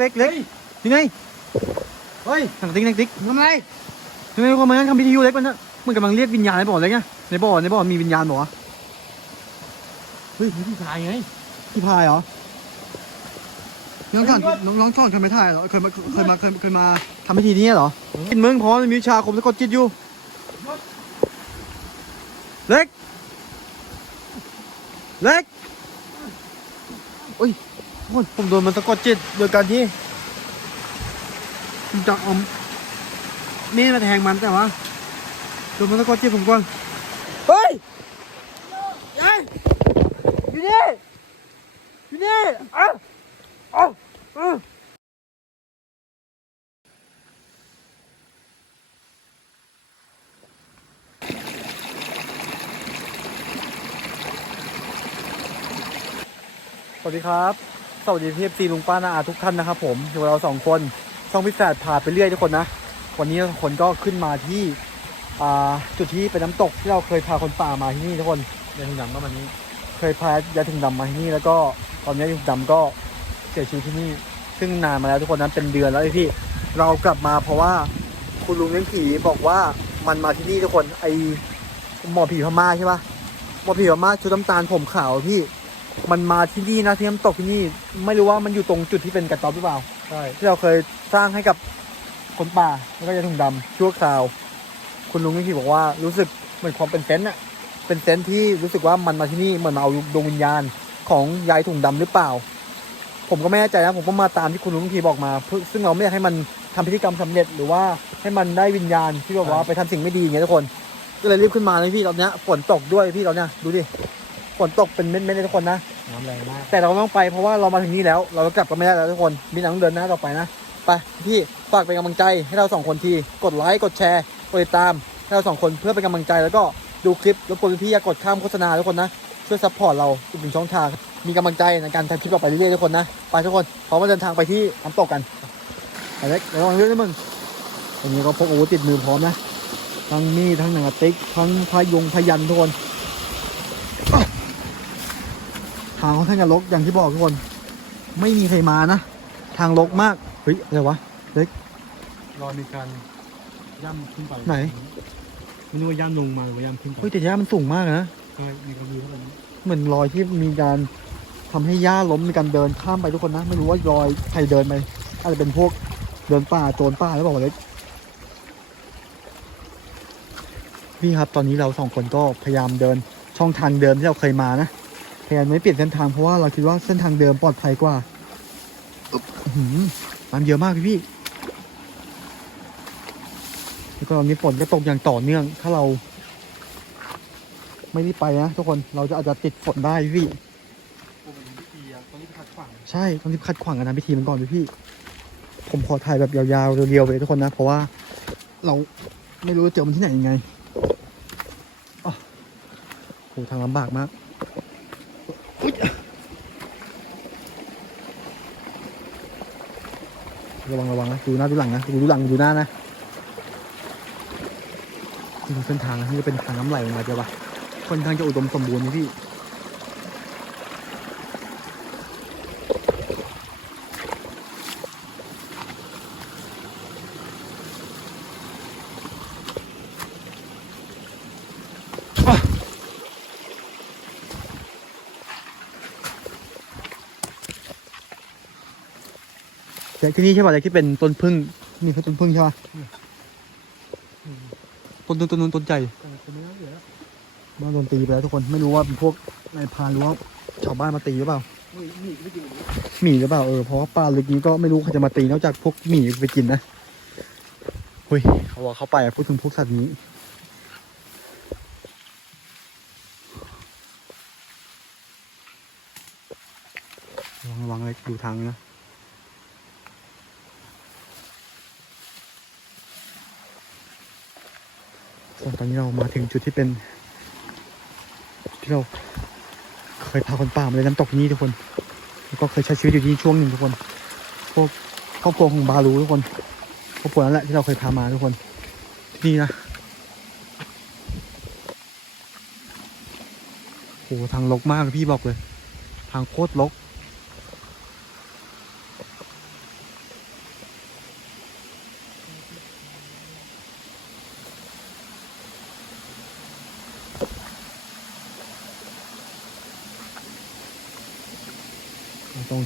เล็กเล็กยังไงเฮ้ยหนังติ๊กหนังติ๊กทำไมยังไงคนมานั่งทำพิธีอยู่เล็กมันนะมันกำลังเรียกวิญญาณในบ่อเลยไงในบ่อในบ่อมีวิญญาณบ่วะเฮ้ยพี่ชายไงพี่พายเหรอน้องก่อนน้องน้องก่อนเคยมาถ่ายเหรอเคยมาเคยมาเคยเคยมาทำพิธีนี้เหรอกินมึงพร้อมมีวิชาคมสะกดจิตอยู่เล็กเล็กโอ้ยโอ้ย ผมโดนมันสะกอดจิตโดยการที่ผมจะเอามีดมาแทงมันแต่ว่าโดนมันสะกอดจิตผมก่อนเฮ้ยเฮ้ยอยู่นี่อยู่นี่อ้าเอ้าเอ้าสวัสดีครับ สวัสดีเอฟซีลุงป้านาอาทุกท่านนะครับผมอยู่เราสองคนช่องพิศาจพาไปเรื่อยทุกคนนะ วันนี้ทุกคนก็ขึ้นมาที่จุดที่เป็นน้ำตกที่เราเคยพาคนป่ามาที่นี่ทุกคนเดินหนังก็วันนี้ เคยพายาถึงดำมาที่นี่แล้วก็ตอนนี้ยาถึงดำก็เสียชีวิตที่นี่ ซึ่งนานมาแล้วทุกคนนั้นเป็นเดือนแล้วไอพี่เรากลับมาเพราะว่าคุณลุงเลี้ยงผีบอกว่ามันมาที่นี่ทุกคนไอหมอผีพม่าใช่ปะหมอผีพม่าชุดน้ำตาลผมขาวพี่ มันมาที่นี่นะที่น้ำตกที่นี่ ไม่รู้ว่ามันอยู่ตรงจุดที่เป็นกระต๊อบหรือเปล่า ใช่ที่เราเคยสร้างให้กับคนป่าแล้วก็ยาถุงดำชั่วคราว คุณลุงเลี้ยงผีบอกว่ารู้สึกเหมือนความเป็นเซนต์อะเป็นเซนส์ที่รู้สึกว่ามันมาที่นี่เหมือนมาเอาดวงวิญญาณของยายถุงดำหรือเปล่า ผมก็ไม่แน่ใจนะผมก็มาตามที่คุณลุงทีบอกมาเพื่อซึ่งเราไม่อยากให้มันทำพิธีกรรมสำเร็จหรือว่าให้มันได้วิญญาณที่แบบว่าไปทำสิ่งไม่ดีอย่างเงี้ยทุกคน ก็เลยรีบขึ้นมาเลยพี่ตอนเนี้ยฝนตกด้วยพี่ตอนเนี้ยดูดิ ฝนตกเป็นเม็ดๆเลยทุกคนนะ น้ำแรงมากแต่เราต้องไปเพราะว่าเรามาถึงนี่แล้ว เราก็กลับกันไม่ได้แล้วทุกคนมีหนังเดินหน้าต่อไปนะไปพี่ฝากเป็นกำลังใจให้เราสองคนทีกดไลค์กดแชร์กดติดตามให้เราสองคนเพื่อเป็นกำลังใจแล้วก็ดูคลิปรบกวนพี่อย่ากดข้ามโฆษณาทุกคนนะช่วยซัพพอร์ตเราอีกหนึ่งช่องทาง มีกำลังใจในการทำคลิปต่อไปเรื่อยๆทุกคนนะไปทุกคนพร้อมมาเดินทางไปที่น้ำตกกันไปเล็กระวังเรื่องนะมึงวันนี้ก็พกอาวุธติดมือพร้อมนะทั้งมีดทั้งหนังกระติกทั้งพายงพยันทุกคน ทางค่อนข้างจะรกอย่างที่บอกทุกคน ไม่มีใครมานะ ทางรกมาก เฮ้ยอะไรวะ รอมีการย่ำขึ้นไปไหน ไม่รู้ว่าย่ำลงมาหรือว่าย่ำขึ้นไปเฮ้ยแต่หญ้ามันสูงมากเลยนะ ใช่มีกระดูกเท่านั้นเหมือนรอยที่มีการทำให้หญ้าล้มในการเดินข้ามไปทุกคนนะ ไม่รู้ว่ารอยใครเดินไปอาจจะเป็นพวกเดินป่าโจรป่าแล้วบอกว่าเล็กพี่ครับตอนนี้เราสองคนก็พยายามเดินช่องทางเดิมที่เราเคยมานะ พยายามไม่เปลี่ยนเส้นทางเพราะว่าเราคิดว่าเส้นทางเดิมปลอดภัยกว่าอึ๊บอื้อหือน้ำเยอะมากพี่พี่แล้วก็ตอนนี้ฝนก็ตกอย่างต่อเนื่อง ถ้าเรา ไม่รีบไปนะทุกคนเราจะอาจจะติดฝนได้พี่ตอนนี้ขัดขวางใช่ต้องรีบคัดขวางกันนะพิธีมันก่อนเลยพี่ ผมขอถ่ายแบบยาวๆเรียวๆไปเลยทุกคนนะ เพราะว่าเราไม่รู้จะเจอมันที่ไหนยังไงอ้อโหทางลำบากมากอุ๊ย ระวังระวังนะดูหน้าดูหลังนะดูดูหลังดูหน้านะนี่ดูเส้นทางนะนี่จะเป็นทางน้ำไหลลงมาเดี๋ยวปะค่อนข้างจะอุดมสมบูรณ์นะพี่ แต่ที่นี่ใช่ป่ะแต่ที่เป็นต้นพึ่งนี่คือต้นพึ่งใช่ป่ะต้นต้นต้นต้นต้นใจแต่จะไม่น่าเหลือแล้วมาโดนตีไปแล้วทุกคนไม่รู้ว่าเป็นพวกนายพรานหรือว่าชาวบ้านมาตีหรือเปล่าเฮ้ยนี่ไม่จริงหมีหรือเปล่าเออเพราะว่าป่าลึกนี้ก็ไม่รู้ใครจะมาตีนอกจากพวกหมีไปกินนะเฮ้ยเขาว่าเขาไปอะพูดถึงพวกสัตว์นี้ระวังระวังเลยดูทางนะส่วน ตอนนี้เรามาถึงจุดที่เป็น ที่เราเคยพาคนป่ามาเลยนน้ำตกนี้ทุกคน แล้วก็เคยใช้ชีวิตอยู่ที่นี่ช่วงหนึ่งทุกคน พวกครอบครัวของบารูทุกคนครอบครัวนั่นแหละที่เราเคยพามาทุกคนที่นี่นะโหทางลกมากพี่บอกเลย ทางโคตรลก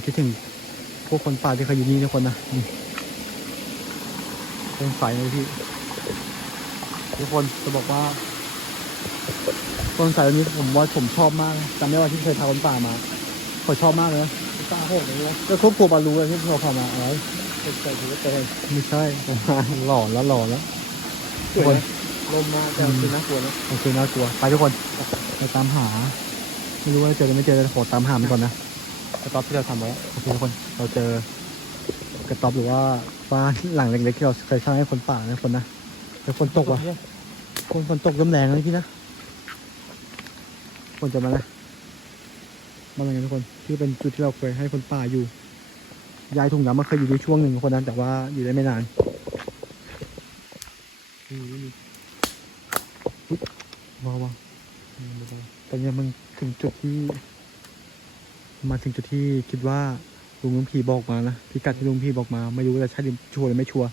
คิดถึงพวกคนป่าที่เคยอยู่นี่ทุกคนนะนี่เป็นไฟเลยพี่ทุกคนจะบอกว่าต้นสายนี้ผมว่าผมชอบมากนะจำได้ว่าที่เคยพาคนป่ามาผมชอบมากเลยนะตาโหกเลยนะก็ควบคุมบารู้เลยที่เราพามาอะไรเป็นใจถือว่าเตยไม่ใช่ผมมาหล่อแล้วหล่อแล้วสวยนะลมมาแต่คือน่ากลัวนะโอเคน่ากลัวไปทุกคนไปตามหา ไม่รู้ว่าเจอหรือไม่เจอแต่ขอตามหามันก่อนนะ กระต๊อบที่เราทำไว้โอเคทุกคนเราเจอกระต๊อบหรือว่าบ้านหลังเล็กๆที่เราเคยสร้างให้คนป่านะคนนะแต่ฝนตกว่ะคนฝนตกเริ่มแรงแล้วพี่นะฝนจะมานะมาอะไรกันทุกคนที่เป็นจุดที่เราเคยให้คนป่าอยู่ยายถุงน้ำมันเคยอยู่ในช่วงหนึ่งคนนั้น แต่ว่าอยู่ได้ไม่นานอืมว้าวว้าวตอนนี้มันถึงจุดที่ มาถึงจุดที่คิดว่าลุงลุงพี่บอกมานะพิกัดที่ลุงพี่บอกมาไม่รู้ว่าจะใช่หรือชัวร์หรือไม่ชัวร์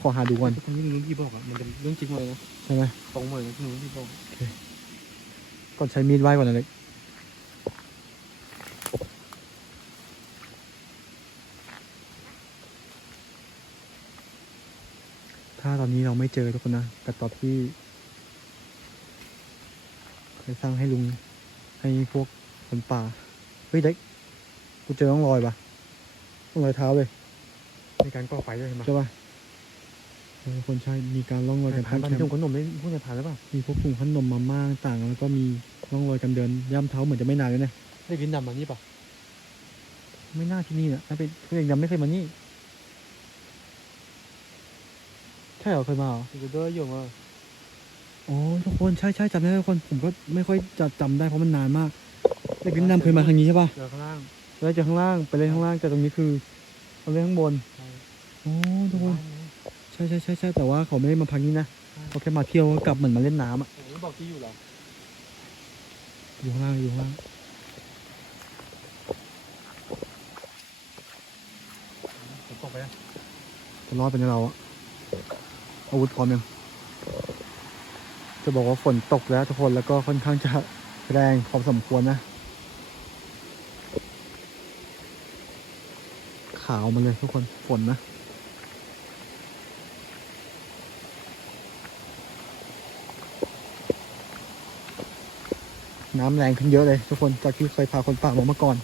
ขอหาดูก่อนทุกคนที่ลุงพี่บอกอะมันเป็นเรื่องจริงหมดเลยนะใช่ไหมตรงหมดเลยนะที่ลุงพี่บอกก่อนใช้มีดไหว้ก่อนนะเล็กถ้าตอนนี้เราไม่เจอทุกคนนะกระต๊อบที่เคยสร้างให้ลุงให้พวกคนป่า เฮ้ยเด็กกูเจอร่องรอยปะร่องรอยเท้าเลย มีการก่อไฟด้วยเห็นไหมใช่ปะเออคนใช่มีการร่องรอยกันผ่าทั้นงบ้านแคที่มผมป์ขนมได้พวกเนี่ยผ่านหรือเปล่ามีพวกถุงขนมมาม่าต่างๆแล้วก็มีร่องรอยการเดินย่ำเท้าเหมือนจะไม่นานเลยนะได้กินดำมานี่ป่ะไม่น่าที่นี่นะถ้าเป็นเพื่อนยังไม่เคยมานี่ใช่เหรอเคยมาเหรอกูเดอร์อยู่มาอ๋อทุกคนใช่ใช่จำได้ทุกคนผมก็ไม่ค่อยจะจำได้เพราะมันนานมาก แต่กินน้ำเคยมาทางนี้ใช่ปะเจอข้างล่างแล้วจากข้างล่างไปเล่นข้างล่างแต่ตรงนี้คือเราเล่นข้างบนใช่โอ้ทุกคนใช่ใช่ใช่ใช่แต่ว่าเขาไม่ได้มาพักนี้นะเขาแค่มาเที่ยวกลับเหมือนมาเล่นน้ำอะผมบอกที่อยู่เหรออยู่ข้างล่างอยู่ข้างล่างผมตกไปนะจะรอดเป็นเราอะอาวุธพร้อมยังจะบอกว่าฝนตกแล้วทุกคนแล้วก็ค่อนข้างจะแรงพอสมควรนะาวมาเลยทุกคนฝนนะ น้ำแรงขึ้นเยอะเลยทุกคนจากที่เคยพาคนป่ามาเมื่อก่อน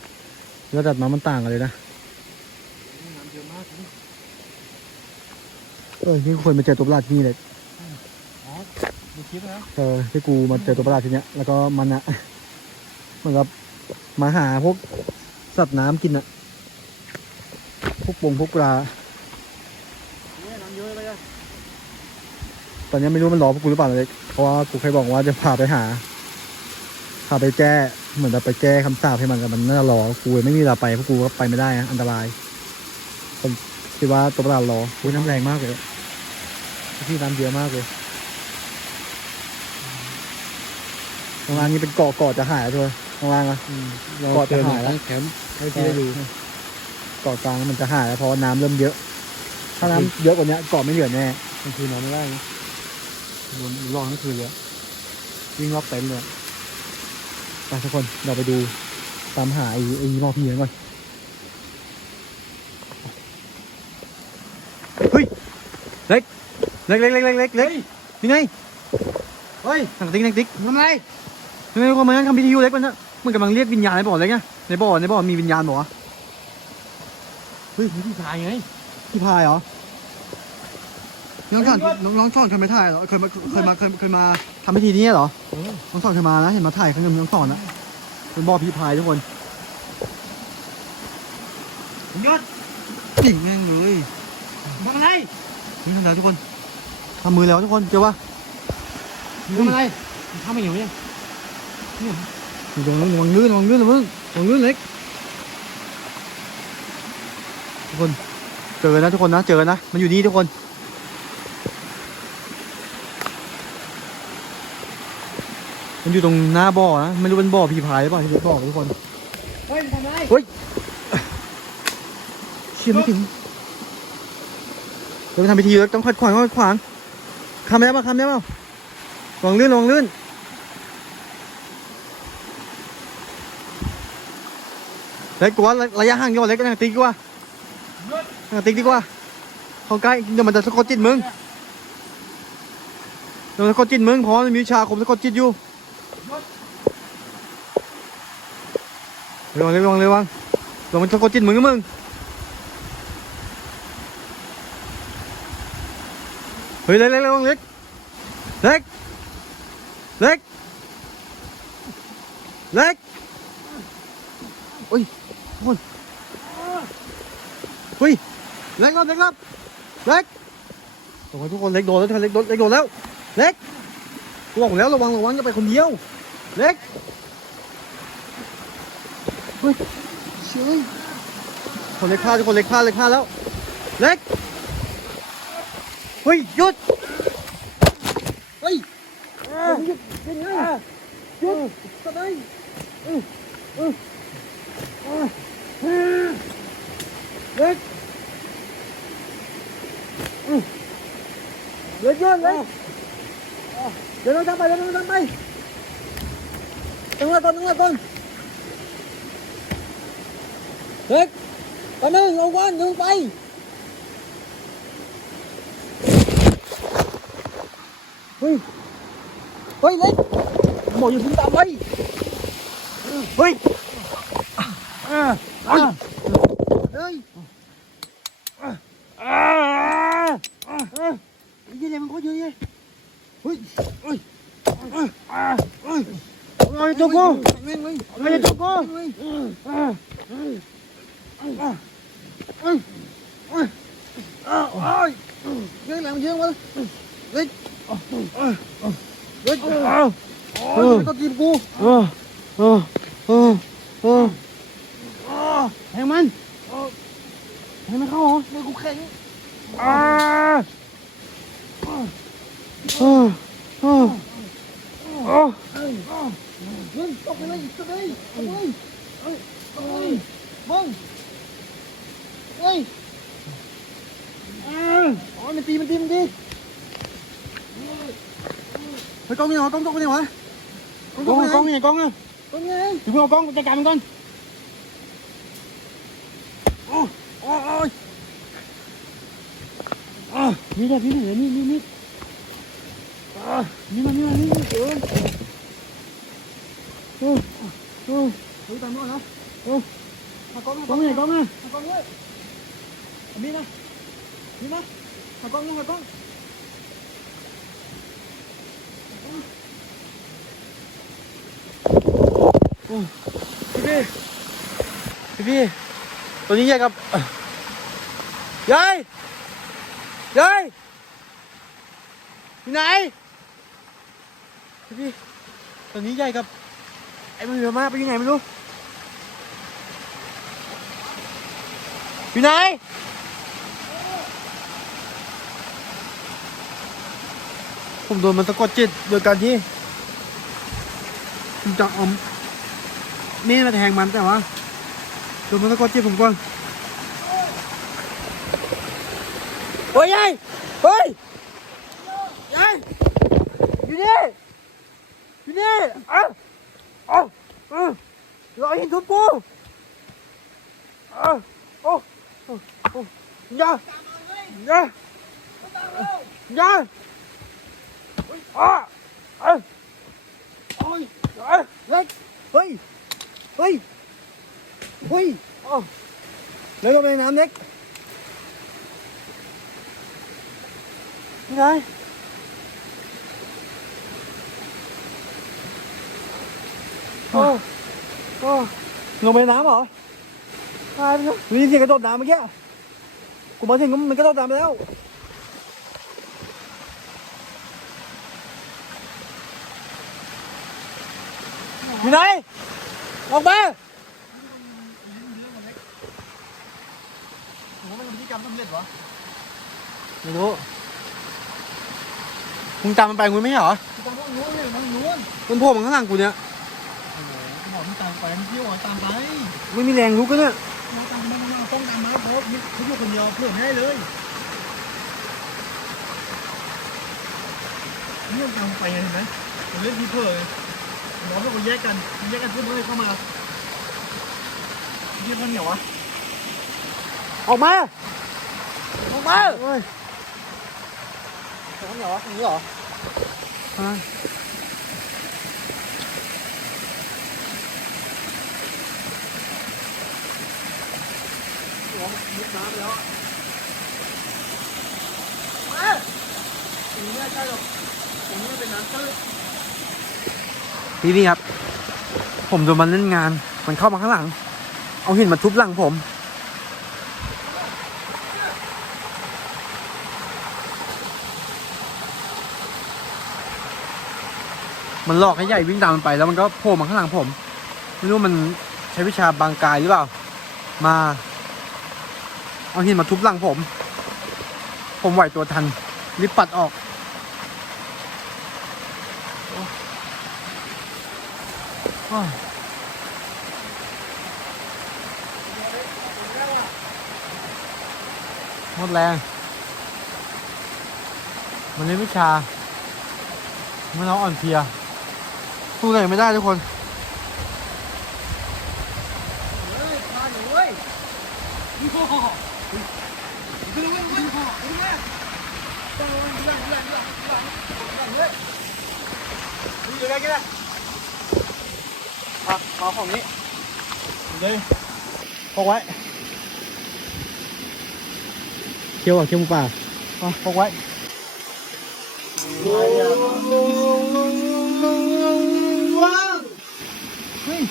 ระดับน้ำมันต่างกันเลยนะน้ำเยอะมากเลยเออที่คนมาเจอตัวประหลาดที่นี่เลยอ๋อดูคลิปนะเออที่กูมาเจอตัวประหลาดทีเนี้ยแล้วก็มันอะเหมือนกับมาหาพวกสัตว์น้ำกินอะ พวกปงพวกปลาเนี่ยน้ำเยอะเลยอะตอนนี้ไม่รู้มันรอพวกกูหรือเปล่าเลยเพราะว่ากูเคยบอกว่าจะพาไปหาพาไปแก้เหมือนจะไปแก้คำสาปให้มันแต่มันน่าจะรอกูไม่มีเวลาไปพวกกูก็ไปไม่ได้นะอันตรายผมคิดว่าตัวประหลาดรออุ้ยน้ำแรงมากเลยที่น้ำเยอะมากเลยข้างล่างนี้เป็นเกาะเกาะจะหายด้วยข้างล่างอะอืมก่อนจะหายแล้วตั้งแคมป์ให้พี่ได้ดูเกาะกลางมันจะหายแล้วเพราะว่าน้ำเริ่มเยอะ ถ้าน้ำเยอะกว่านี้เกาะไม่เหลือแน่กลางคืนนอนไม่ได้นะนอนรอทั้งคืนเลยอะวิ่งรอบเต็นท์เลยไปทุกคนเราไปดูตามหาไอ้ไอ้หมอผีนั่นก่อนเฮ้ยเล็กเล็กเล็กเล็กเล็กเล็กเล็กยังไงเฮ้ยหนังติ๊กหนังติ๊กทำไรยังไงคนมานั่งทำพิธีอยู่เล็กมันนะมันกำลังเรียกวิญญาณในบ่อเล็กไงในบ่อในบ่อมีวิญญาณบ่วะ เฮ้ยพี่ชายไง พี่พายเหรอ น้องชอนน้องน้องชอนเคยมาถ่ายเหรอ เคยมา เคยมา เคยเคยมาทำพิธีนี้เหรอเออน้องสอนเคยมานะ เห็นมาถ่ายครั้งหนึงน้องสอนนะเป็นบ่อพี่พายทุกคนผมยศจริงแม่งเลยทำอะไรนี่ทำแล้วทุกคนทำมือแล้วทุกคนเจอปะทำอะไรทำไม่เหนียวเนี่ยระวังระวังลื่นระวังลื่นระวังระวังลื่นเล็กทุ กคน เจอนะทุกคนนะ เจอนะ มันอยู่นี่ทุกคนมันอยู่ตรงหน้าบ่อนะ ไม่รู้เป็นบ่อพี่พายหรือเปล่าที่เป็นบ่อทุกคน เฮ้ยทำอะไรเชี่ยไม่ถึงเราไปทำพิธีแล้วต้องขัดขวางขัดขวางคำได้ปะคำได้ปะระวังลื่นระวังลื่นเล็กกว่าระยะห่างดีกว่าเล็กนั่งติ๊กดีกว่านั่ง ติ๊กดีกว่าเขาใกล้เดี๋ยวมันจะสะกดจิตมึงเดี๋ยวมันสะกดจิตมึงเพราะมันมีวิชาคมสะกดจิตอยู่ระวังระวังระวังระวังมันสะกดจิตมึงนะมึงเฮ้ยเล็กเล็กระวังเล็กเล็กเล็กเล็กเฮ้ย เล็กครับเล็กครับเล็กโอ้ยทุกคนเล็กโดนแล้วเล็กโดนเล็กโดนแล้ว เล็กกูบอกแล้วระวังระวังอย่าไปคนเดียว เล็กเฮ้ยเชื่อคนเล็กพลาดทุกคนเล็กพลาดเล็กพลาดแล้ว เล็กเฮ้ยหยุดเฮ้ยหยุดเป็นไงหยุดทำไมเล็ก เล็กย้อนเลยเดี๋ยวเราทำไปเดี๋ยวเราทำไปตั้งหน้าก่อนตั้งหน้าก่อน เลยมันหนึ่งไปเฮ้ยเฮ้ยเล็กหมออย่าเพึ่งตามไปเฮ้ยเฮ้ยเฮ้ยเนี่ยเยอะเลยเฮ้ยเฮ้ยเฮ้ยเฮ้ยไอ้ตัวกูไอ้ตัวกูเฮ้ยเฮ้ยเฮ้ยเยอะแรงเยอะมาเฮ้ยเฮ้ยเฮ้ยก็ทีมกูแทงมันเข้าเอมือกูแข็งมึงตกเลยไปเลยเอาเลยเอ้ยเอ้ยมึงเฮ้ยอ๋อมันตีมันตีมันเฮ้ยกล้องนี่เหรอกล้องตกไปไหนวะกล้องกล้องนี่กล้องอะกล้องไงถึงเอากล้องจัดการมันก่อนโอ้โอ้โอ้ยนี่แหละนี่นี่นี่นี่นี่นี่มานี่มานี่เออโอ้โอ้เฮ้ยตา มด้วยนะโอ้มากล้องมากกล้ล้อองงนี่กล้องอะมากล้องด้วย อันนี้นะนี่นะมากล้องมากล้องพี่พี่พี่ตัวนี้แยกกับยายยายอยู่ไหนพี่ พี่ตัวนี้ใหญ่กับ ไอ้มันเหลือมากไปยังไงไม่รู้ อยู่ไหนผมโดนมันสะกดจิตโดยการที่ผมจะเอานี่มาแทงมันแต่ว่าโดนมันตะกดจิบผมก่อนโอ้ยยายเฮ้ยยายอยู่นี่ อยู่นี่เอ้าเอ้าเอ้ารอหินทุบกูเอ้าโอ้โอ้โอ้อยาอยาอ ได้โอ้โอ้ลงไปในน้ำเหรอตายไปแล้วได้ยินเสียงกระโดดน้ำเมื่อกี้กูมาถึงมันกระโดดน้ำไปแล้วอยู่ไหนออกมาผมว่ามันเป็นพฤติกรรมสำเร็จวะไม่รู้มึงตามมันไปมึงไม่ใช่เหรอตามพวกนู้นเลยทางนู้นมันโผล่มาข้างหลังกูเนี่ยหมอที่ ตามไปมันเที่ยวตามไปไม่มีแรงลุกกันเนี่ยมาตามมามาต้องตามมาเพราะเขาอยู่คนเดียวเพื่อนไม่ได้เลยเนี่ยตามไปเห็นไหมผมเล่นที่เพื่อนหมอพวกเราแยกกันแยกกันเพื่อนไม่เข้ามาเยี่ยมข้าวเหนียววะออกมาออกมาเฮ้ยข้าวเหนียววะอย่างนี้เหรอฮะ หัวมันมุดน้ำไปแล้วอะมาตรงนี้ไม่ใช่หรอกตรงนี้เป็นน้ำตื้นพี่พี่ครับ ผมโดนมันเล่นงาน มันเข้ามาข้างหลัง เอาหินมาทุบหลังผม มันหลอกให้ใหญ่วิ่งตามมันไปแล้วมันก็โผล่มาข้างหลังผม ไม่รู้มันใช้วิชาบางกายหรือเปล่า มา เอาหินมาทุบหลังผม ผมไหวตัวทัน รีบปัดออก หมดแรง มันเล่นวิชา มันเราอ่อนเพลียสู้อะไรไม่ได้ทุกคนเฮ้ยพาหนูเว้ย นี่ อยู่ได้กี่ละอะเอาของนี้เลยพกไว้เคี้ยวอะเคี้ยวหมูป่าอะพกไว้เฮ้ย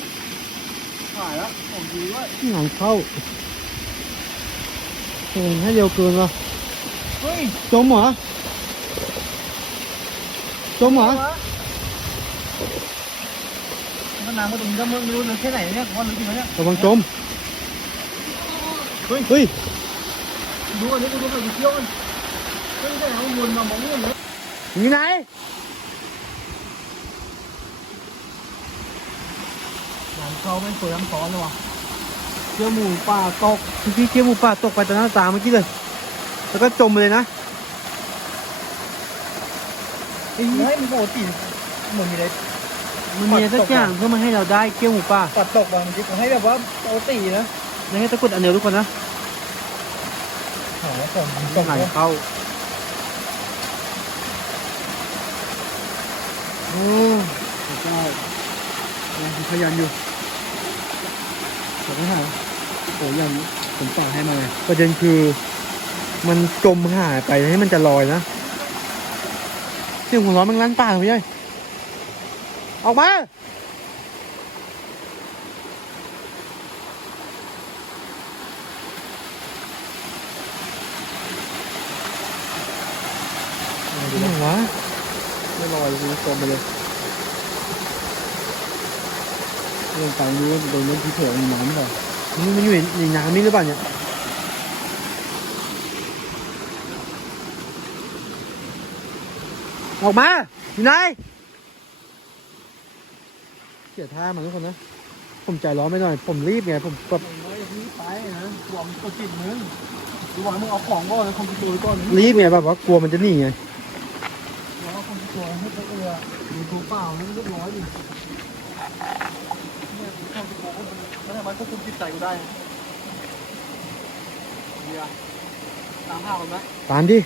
หายแล้วของดีด้วยงานเข้าเออให้เร็วเกินวะเฮ้ยจมเหรอจมเหรอ มันน้ำมาตรงนี้ก็ไม่รู้เลยแค่ไหนเนี่ยวันรู้จริงไหมเนี่ยระวังจม เฮ้ย เฮ้ย ดูอันนี้ดูดูดูเคี้ยวมันเฮ้ยได้เอาวนมามองไม่เห็นเลยอยู่ไหนหลังเขาไม่สวยน้ำซ้อนเลยวะเจอหมูป่าตกพี่เกี้ยวหมูป่าตกไปต่อหน้าตาเมื่อกี้เลย แล้วก็จมไปเลยนะเฮ้ยมันปกติ เหมือนมีอะไรมันมีอะไรสักอย่างเพื่อมาให้เราได้เกี้ยวหมูป่าปัดตกอะมันจะให้แบบว่าปกตินะแล้วให้ตะกรุดอันเดียวทุกคนนะหาแล้วก่อนมันตกงานเลยเข้าโอ้พระเจ้ายังขยันอยู่ขอบคุณค่ะโอ้ยังผมต่อให้มาเลยประเด็นคือ มันจมหายไปให้มันจะลอยนะเสียงหัวเร้อนมันลั่นป่ากพี่ยัย ออกมา ดูไหนนะวะไม่ลอยดูจมไปเลยเรื่องไปนี้โดนเรื่องที่เถื่อนน้ำเลยมันมันอยู่ในในน้ำนี่หรือเปล่าเนี่ยออกมาอยู่ไหน เสียท่ามันทุกคนนะ ผมใจร้อนไปหน่อย ผมรีบไง ผมแบบไม่ที่ไปนะกลัวมันกดจิตมึงดูว่ามึงเอาของก่อนนะคอมพิวเตอร์ก่อนรีบไงแบบว่ากลัวมันจะหนีไงแล้วคอมพิวเตอร์ให้ไปเอือดูตัวเปล่านี่เรียบร้อยดิเนี่ยคอมพิวเตอร์มันสามารถควบคุมจิตใจกูได้เดี๋ยวตามหามันไหมตามดิ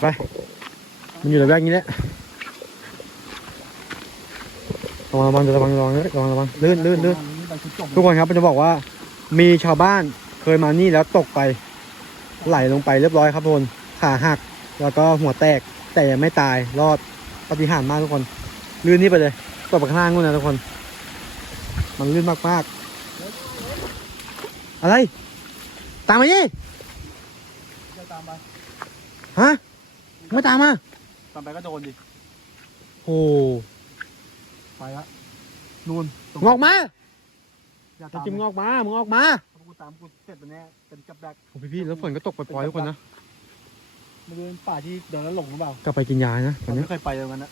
ไป มันอยู่ระแวกนี้แหละระวังระวังระวังระวังระวังระวังลื่นลื่นลื่นทุกคนครับผมจะบอกว่า มีชาวบ้านเคยมานี่แล้วตกไป ไหลลงไปเรียบร้อยครับทุกคนขาหัก แล้วก็หัวแตกแต่ยังไม่ตายรอดปฏิหารย์มากทุกคนลื่นนี่ไปเลยตกไปข้างล่างนู่นนะทุกคน มันลื่นมากๆอะไร ตามมาดิเดี๋ยวตามไปฮะไม่ตามมา ตามไปก็โดนดิ โอ้ไปละนู่นงอกมาอย่าถ้าตามจริงมึงออกมา มึงออกมาถ้ากูตามกูเสร็จไปแน่เป็นกับแบกโอ้พี่ๆแล้วฝนก็ตกปล่อยๆทุกคนนะ มันเป็นป่าที่เดินแล้วหลงหรือเปล่ากลับไปกินยานะตผอนมนี้ไม่เคยไปตรงนั้นนะ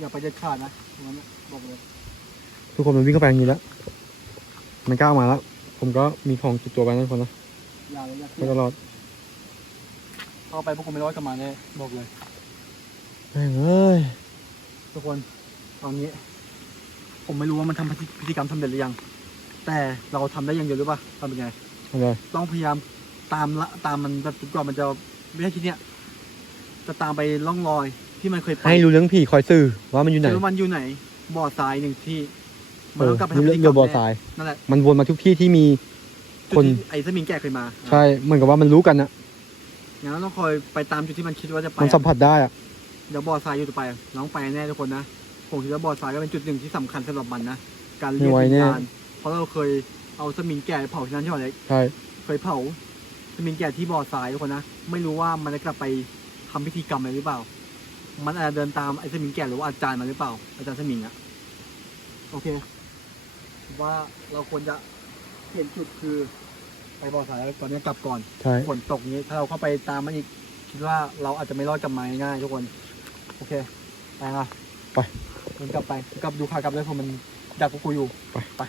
อย่าไปเด็ดขาดนะตรงนั้นนะบอกเลยทุกคนมันวิ่งเข้าไปอย่างนี้แล้ว มันกล้าออกมาแล้ว ผมก็มีของติดตัวไปนะทุกคนนะ อย่าเลยอย่าไปตลอด เข้าไปพวกคุณไม่รอดกลับมาแน่บอกเลยแม่งเอ้ยทุกคนตอนนี้ ผมไม่รู้ว่ามันทำพิธีกรรมสำเร็จหรือยัง แต่เราทำได้อย่างเดียวหรือเปล่าทำเป็นไง อะไรต้องพยายามตามละตามมันแบบจนกว่ามันจะไม่ใช่ที่เนี้ยจะตามไปล่องรอยที่มันเคยไปให้รู้เรื่องผีคอยสื่อว่ามันอยู่ไหนคือมันอยู่ไหน บ่อทรายหนึ่งที่มันเอต้อองกลับไปรู้ทำเรื่พิองธีกรรมเรือบ่อทแน่รายนั่นแหละมันวนมาทุกที่ที่มีจุดคนที่ไอ้สมิงแก่เคยมา ใช่เหมือนกับว่ามันรู้กันนะ งั้นเราต้องคอยไปตามจุดที่มันคิดว่าจะไปมันสัมผัสได้อะเดี๋ยวบ่อทรายอยู่ต่อไป น้องไปแน่ทุกคนนะ ผมคิดว่าบ่อทรายก็เป็นจุดหนึ่งที่สำคัญสำหรับมันนะ การเรียกวิญญาณเพราะเราเคยเอาสมิงแก่ไปเผาที่นั่นใช่ไหมเล็ก ใช่ เคยเผาสมิงแก่ที่บ่อทรายทุกคนนะ ไม่รู้ว่ามันจะกลับไปทำพิธีกรรมอะไรหรือเปล่า มันอาจจะเดินตามไอ้สมิงแก่หรือว่าอาจารย์มาหรือเปล่า อาจารย์สมิงอะโอเค ว่าเราควรจะเปลี่ยนจุดคือ ไปบ่อทรายแล้วตอนนี้กลับก่อนใช่ฝนตกนี้ถ้าเราเข้าไปตามมันอีกคิดว่าเราอาจจะไม่รอดกลับมาง่ายๆทุกคน โอเคไปนะไปมันกลับไปกลับดูขากลับเลยเพราะมันดักพวกกูอยู่ไปไป